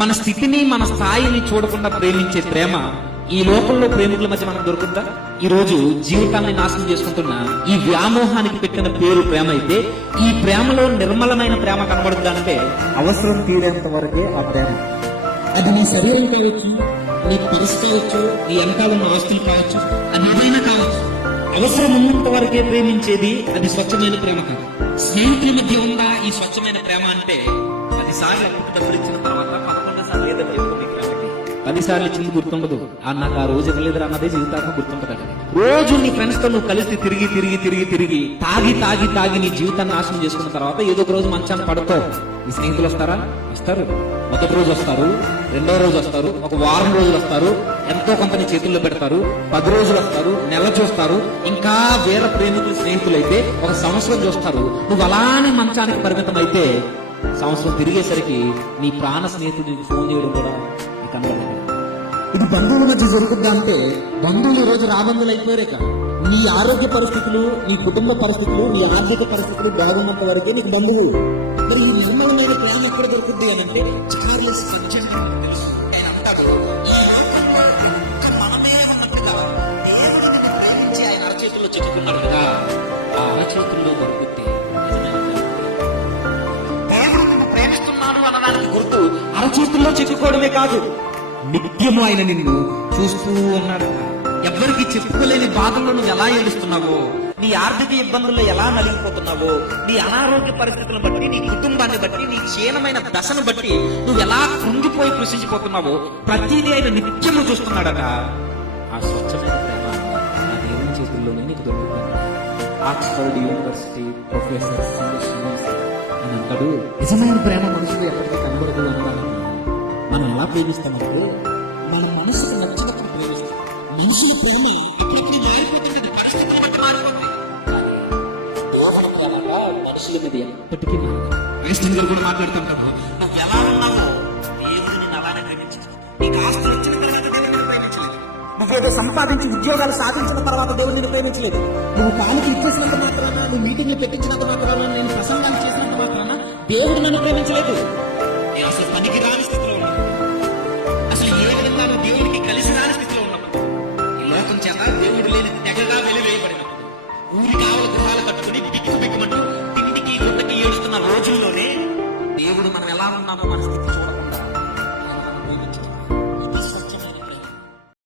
మన స్థితిని మన స్థాయిని చూడకుండా ప్రేమించే ప్రేమ ఈ లోకంలో ప్రేమికుల మధ్య మనకు దొరుకుతుందా? ఈ రోజు జీవితాన్ని నాశనం చేసుకుంటున్న ఈ వ్యామోహానికి పెట్టిన పేరు ప్రేమ అయితే, ఈ ప్రేమలో నిర్మలమైన ప్రేమ కనబడుతుందా అంటే అవసరం తీరేంత వరకే ఆ ప్రేమ. అది నీ శరీరం కావచ్చు, నీ పరిస్థితి కావచ్చు, నీ వెనకాల ఉన్న ఆస్తులు కావచ్చు, అది ఏదైనా కావచ్చు. అవసరం ఉన్నంత వరకే ప్రేమించేది అది స్వచ్ఛమైన ప్రేమ కాదు. స్నేహితుల మధ్య ఉన్న ఈ స్వచ్ఛమైన ప్రేమ అంటే 10 సార్లు డబ్బులు ఇచ్చిన తర్వాత 11 సార్లు ఏదో 10 సార్లు ఇచ్చింది గుర్తుండదు. నాకు ఆ రోజు ఇవ్వలేదు అన్నదే జీవితాంతం గుర్తుంటది. రోజు నీ ఫ్రెండ్స్ తో నువ్వు కలిసి తిరిగి తాగి నీ జీవితాన్ని నాశనం చేసుకున్న తర్వాత ఏదో ఒక రోజు మంచాన్ని పడతావు. నీ స్నేహితులు వస్తారా? వస్తారు. మొదటి రోజు వస్తారు, రెండో రోజు వస్తారు, ఒక వారం రోజులు వస్తారు, ఎంతో కొంత నీ చేతుల్లో పెడతారు, 10 రోజులు వస్తారు, నెల చూస్తారు, ఇంకా వేరే ప్రేమికులు స్నేహితులు అయితే 1 సంవత్సరం చూస్తారు. నువ్వు అలానే మంచానికి పరిమితం అయితే సంవత్సరం తిరిగేసరికి నీ ప్రాణ స్నేహితుడు నీకు ఫోన్ చేయడం కూడా కనబడదు. ఇది బంధువుల మధ్య జరుగుద్దా అంటే బంధువులు ఈ రోజు రాబంధులు అయిపోయారే కాదు. నీ ఆరోగ్య పరిస్థితులు, నీ కుటుంబ పరిస్థితులు, నీ ఆర్థిక పరిస్థితులు బాగున్నంత వరకే నీకు బంధువు. మరి ఈ నిర్మలమైన ప్రేమ ఎక్కడ దొరుకుద్ది అని అంటే చార్లెస్ స్పిర్జన్ తెలుసు. ఆయన అంటాడు, ఈ లోకంలో మనమే ఉన్నట్టుగా దేవుడిని ప్రేమించి ఆయన అరచేతుల్లో చిక్కుకున్నాడు కదా, ఆ అరచేతుల్లో దొరుకుద్ది దేవుడిని ప్రేమిస్తున్నాడు అనడానికి గుర్తు అరచేతుల్లో చిక్కుకోవడమే కాదు, నిత్యము ఆయన నిన్ను చూస్తూ ఉన్నాడు. ఎవరికి చెప్పుకోలేని బాధల్లో నువ్వు ఎలా ఏడుస్తున్నావో, నీ ఆర్థిక ఇబ్బందుల్లో ఎలా నలిగిపోతున్నావో, నీ అనారోగ్య పరిస్థితులను బట్టి, నీ కుటుంబాన్ని బట్టి, నీ క్షీణమైన దశను బట్టి నువ్వు ఎలా కృంగిపోయి కృషించిపోతున్నావో ప్రతిదీ ఆయన నిత్యము చూస్తున్నాడట. ఆ స్వచ్ఛమైన ప్రేమ ఆ దేవుని చేతుల్లోనే నీకు దొరుకుతుంది. ఆక్స్ఫర్డ్ యూనివర్సిటీ ప్రొఫెసర్ అని అంటాడు, నిజమైన ప్రేమ మనుషులు ఎప్పటికీ కనబడదు అన్నాను. మనం ఎలా ప్రేమిస్తామంటే మన మనసుకు నచ్చినప్పుడు ప్రేమిస్తాం. మనుషుల ప్రేమ ఎప్పటికీ మారిపోతుంటుంది, పరిస్థితులు బట్టి మారిపోతుంది. మనుషుల మీద ఎప్పటికీ క్రైస్తవులు కూడా మాట్లాడుతుంటారు, నువ్వు ఎలా ఉన్నావో దేవుడు నిన్ను అలానే ప్రేమించలేదు. నీకు ఆస్తులు ఇచ్చిన తర్వాత దేవుడు నిన్ను ప్రేమించలేదు. నువ్వేదో సంపాదించి ఉద్యోగాలు సాధించిన తర్వాత దేవుడు నిన్ను ప్రేమించలేదు. నువ్వు కాలుకి ఇచ్చేసినంత మాత్రాన, నువ్వు మీటింగ్లు పెట్టించినంత మాత్రాన, నేను ప్రసంగాలు చేసినంత మాత్రాన దేవుడు నన్ను ప్రేమించలేదు.